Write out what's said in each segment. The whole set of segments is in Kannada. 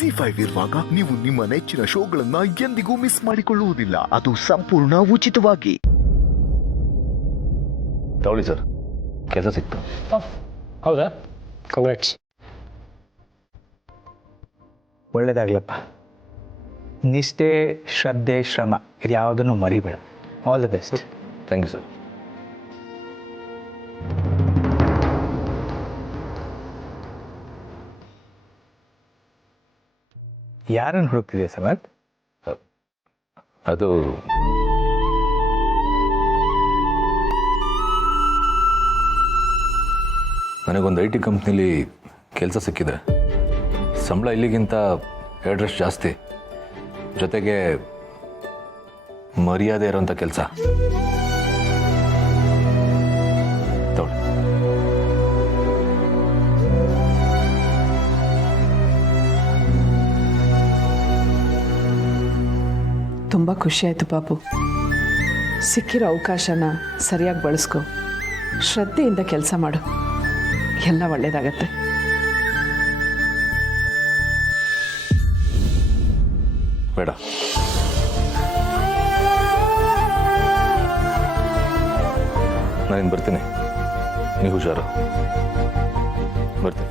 ಜಿ5 ಇರುವಾಗ ನೀವು ನಿಮ್ಮ ನೆಚ್ಚಿನ ಶೋಗಳನ್ನ ಎಂದಿಗೂ ಮಿಸ್ ಮಾಡಿಕೊಳ್ಳುವುದಿಲ್ಲ. ಅದು ಸಂಪೂರ್ಣ ಉಚಿತವಾಗಿ. ತಗೊಳ್ಳಿ ಸರ್, ಕೆಲಸ ಸಿಕ್ತು. ಹೌದಾ? ಕಾಂಗ್ರಾಟ್ಸ್. ಒಳ್ಳೇದಾಗ್ಲಪ್ಪ. ನಿಷ್ಠೆ, ಶ್ರದ್ಧೆ, ಶ್ರಮ ಇದು ಯಾವುದನ್ನು ಮರಿಬೇಡ. All the best. Thank you sir. ಯಾರನ್ನು ಹುಡುಕ್ತಿದೆ ಸಮರ್ಥ್? ಅದು ನನಗೊಂದು IT ಕಂಪ್ನಿಲಿ ಕೆಲಸ ಸಿಕ್ಕಿದೆ. ಸಂಬಳ ಇಲ್ಲಿಗಿಂತ 2 ಜಾಸ್ತಿ, ಜೊತೆಗೆ ಮರ್ಯಾದೆ ಇರೋಂಥ ಕೆಲಸ. ತುಂಬ ಖುಷಿ ಆಯಿತು ಪಾಪು. ಸಿಕ್ಕಿರೋ ಅವಕಾಶನ ಸರಿಯಾಗಿ ಬಳಸ್ಕೊ, ಶ್ರದ್ಧೆಯಿಂದ ಕೆಲಸ ಮಾಡು, ಎಲ್ಲ ಒಳ್ಳೆಯದಾಗತ್ತೆ. ಬೇಡ, ನಾನಿನ್ನು ಬರ್ತೀನಿ. ನೀವು ಹುಷಾರು. ಬರ್ತೀನಿ.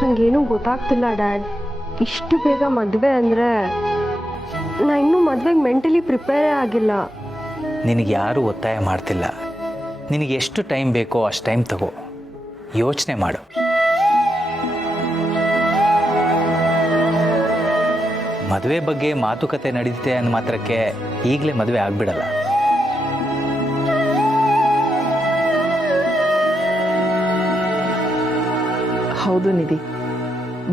ನನಗೇನು ಗೊತ್ತಾಗ್ತಿಲ್ಲ ಡ್ಯಾಡ್. ಇಷ್ಟು ಬೇಗ ಮದುವೆ ಅಂದರೆ ನಾ ಇನ್ನೂ ಮದುವೆಗೆ ಮೆಂಟಲಿ ಪ್ರಿಪೇರೇ ಆಗಿಲ್ಲ. ನಿನಗೆ ಯಾರೂ ಒತ್ತಾಯ ಮಾಡ್ತಿಲ್ಲ. ನಿನಗೆ ಎಷ್ಟು ಟೈಮ್ ಬೇಕೋ ಅಷ್ಟು ಟೈಮ್ ತಗೋ, ಯೋಚನೆ ಮಾಡು. ಮದುವೆ ಬಗ್ಗೆ ಮಾತುಕತೆ ನಡೀತಿದೆ ಅನ್ನೋ ಮಾತ್ರಕ್ಕೆ ಈಗಲೇ ಮದುವೆ ಆಗ್ಬಿಡಲ್ಲ. ಹೌದು ನಿಧಿ,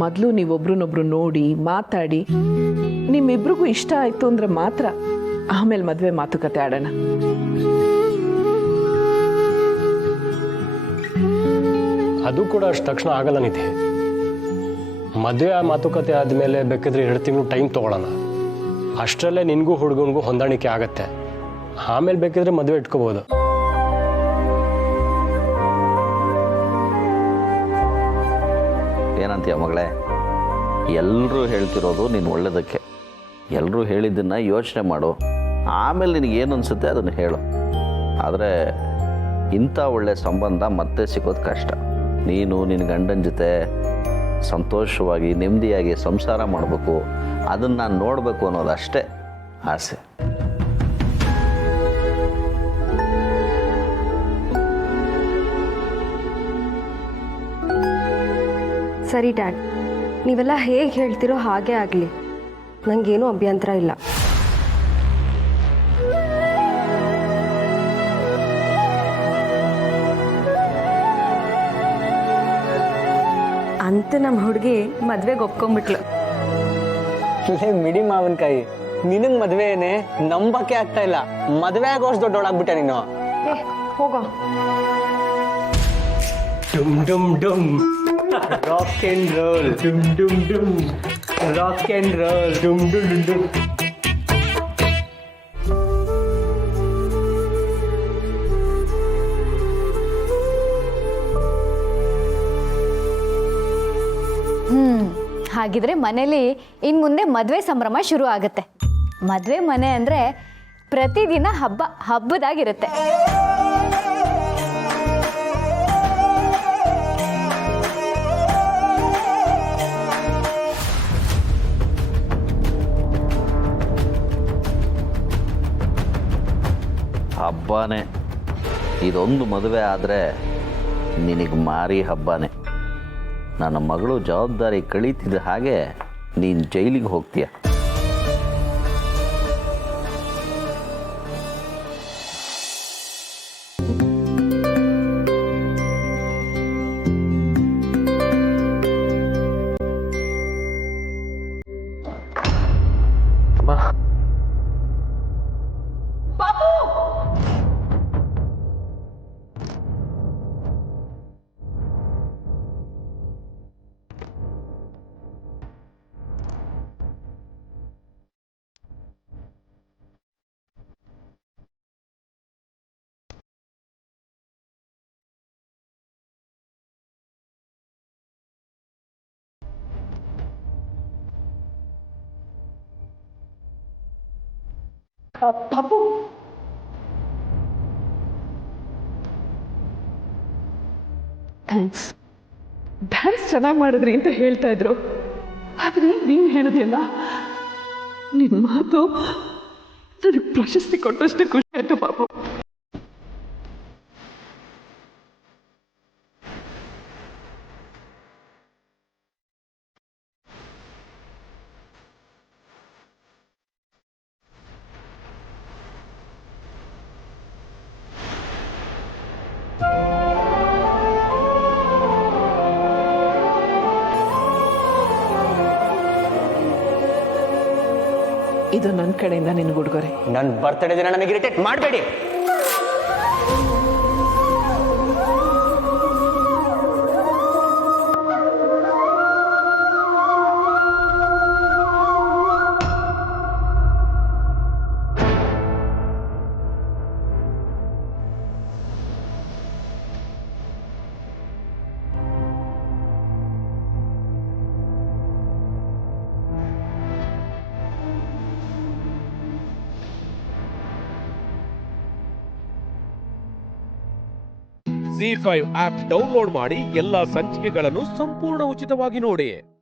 ಮೊದಲು ನೀವೊಬ್ರನ್ನೊಬ್ರು ನೋಡಿ ಮಾತಾಡಿ ನಿಮ್ಮಿಬ್ರಿಗೂ ಇಷ್ಟ ಆಯಿತು ಅಂದರೆ ಮಾತ್ರ ಆಮೇಲೆ ಮದುವೆ ಮಾತುಕತೆ ಆಡೋಣ. ಅದು ಕೂಡ ಅಷ್ಟು ತಕ್ಷಣ ಆಗಲ್ಲ ನಿಧಿ. ಮದುವೆ ಮಾತುಕತೆ ಆದಮೇಲೆ ಬೇಕಾದ್ರೆ 2 ತಿಂಗಳು ಟೈಮ್ ತೊಗೊಳ್ಳೋಣ. ಅಷ್ಟರಲ್ಲೇ ನಿನಗೂ ಹುಡುಗನಿಗೂ ಹೊಂದಾಣಿಕೆ ಆಗತ್ತೆ. ಆಮೇಲೆ ಬೇಕಿದ್ರೆ ಮದುವೆ ಇಟ್ಕೋಬೋದು. ಏನಂತೀಯ ಮಗಳೇ? ಎಲ್ಲರೂ ಹೇಳ್ತಿರೋದು ನೀನು ಒಳ್ಳೆಯದಕ್ಕೆ. ಎಲ್ಲರೂ ಹೇಳಿದ್ದನ್ನು ಯೋಚನೆ ಮಾಡು, ಆಮೇಲೆ ನಿನಗೇನು ಅನಿಸುತ್ತೆ ಅದನ್ನು ಹೇಳು. ಆದರೆ ಇಂಥ ಒಳ್ಳೆಯ ಸಂಬಂಧ ಮತ್ತೆ ಸಿಗೋದು ಕಷ್ಟ. ನೀನು ನಿನ್ನ ಗಂಡನ ಜೊತೆ ಸಂತೋಷವಾಗಿ ನೆಮ್ಮದಿಯಾಗಿ ಸಂಸಾರ ಮಾಡಬೇಕು, ಅದನ್ನು ನಾನು ನೋಡಬೇಕು ಅನ್ನೋದು ಅಷ್ಟೇ ಆಸೆ. ಸರಿ ಡ್ಯಾಡ್, ನೀವೆಲ್ಲ ಹೇಗೆ ಹೇಳ್ತಿರೋ ಹಾಗೆ ಆಗಲಿ, ನನಗೇನೂ ಅಭ್ಯಂತರ ಇಲ್ಲ. ಅಂತ ನಮ್ಮ ಹುಡುಗಿ ಮದ್ವೆಗೆ ಒಪ್ಕೊಂಡ್ಬಿಟ್ಲು. ಮಿಡಿ ಮಾವಿನಕಾಯಿ, ನಿನಗ್ ಮದ್ವೆ ಏನೇ ನಂಬಕ್ಕೆ ಆಗ್ತಾ ಇಲ್ಲ. ಮದ್ವೆ ಆಗೋಷ್ಟು ದೊಡ್ಡೋಳಾಗ್ಬಿಟ್ಟೆ ನೀನು. ಹೋಗೋ. Dum dum dum rock and roll, dum dum dum rock and roll, dum dum dum. ಹಾಗಿದ್ರೆ ಮನೇಲಿ ಇನ್ನು ಮುಂದೆ ಮದುವೆ ಸಂಭ್ರಮ ಶುರು ಆಗುತ್ತೆ. ಮದುವೆ ಮನೆ ಅಂದರೆ ಪ್ರತಿದಿನ ಹಬ್ಬದಾಗಿರುತ್ತೆ. ಹಬ್ಬನೇ ಇದೊಂದು ಮದುವೆ ಆದರೆ ನಿನಗೆ ಮಾರಿ ಹಬ್ಬನೇ. ನನ್ನ ಮಗಳು ಜವಾಬ್ದಾರಿ ಕಳೀತಿದ್ದ ಹಾಗೆ ನೀನು ಜೈಲಿಗೆ ಹೋಗ್ತೀಯ. ಪಾಪು, ಥ್ಯಾಂಕ್ಸ್. ಡ್ಯಾನ್ಸ್ ಚೆನ್ನಾಗಿ ಮಾಡಿದ್ರಿ ಅಂತ ಹೇಳ್ತಾ ಇದ್ರು. ಆದರೆ ನೀನು ಹೇಳಿದೆಯಲ್ಲ, ನಿನ್ನ ಮಾತು ನನಗೆ ಪ್ರಶಸ್ತಿ ಕೊಟ್ಟಷ್ಟು ಖುಷಿ ಆಯ್ತು ಪಾಪು. ಇದು ನನ್ನ ಕಡೆಯಿಂದ ನಿನಗೆ ಉಡುಗೊರೆ. ನನ್ನ ಬರ್ತಡೇ ದಿನ ನನಗೆ ಇರಿಟೇಟ್ ಮಾಡಬೇಡಿ. ZEE5 ಆಪ್ ಡೌನ್ಲೋಡ್ ಮಾಡಿ ಎಲ್ಲಾ ಸಂಚಿಕೆಗಳನ್ನು ಸಂಪೂರ್ಣ ಉಚಿತವಾಗಿ ನೋಡಿ.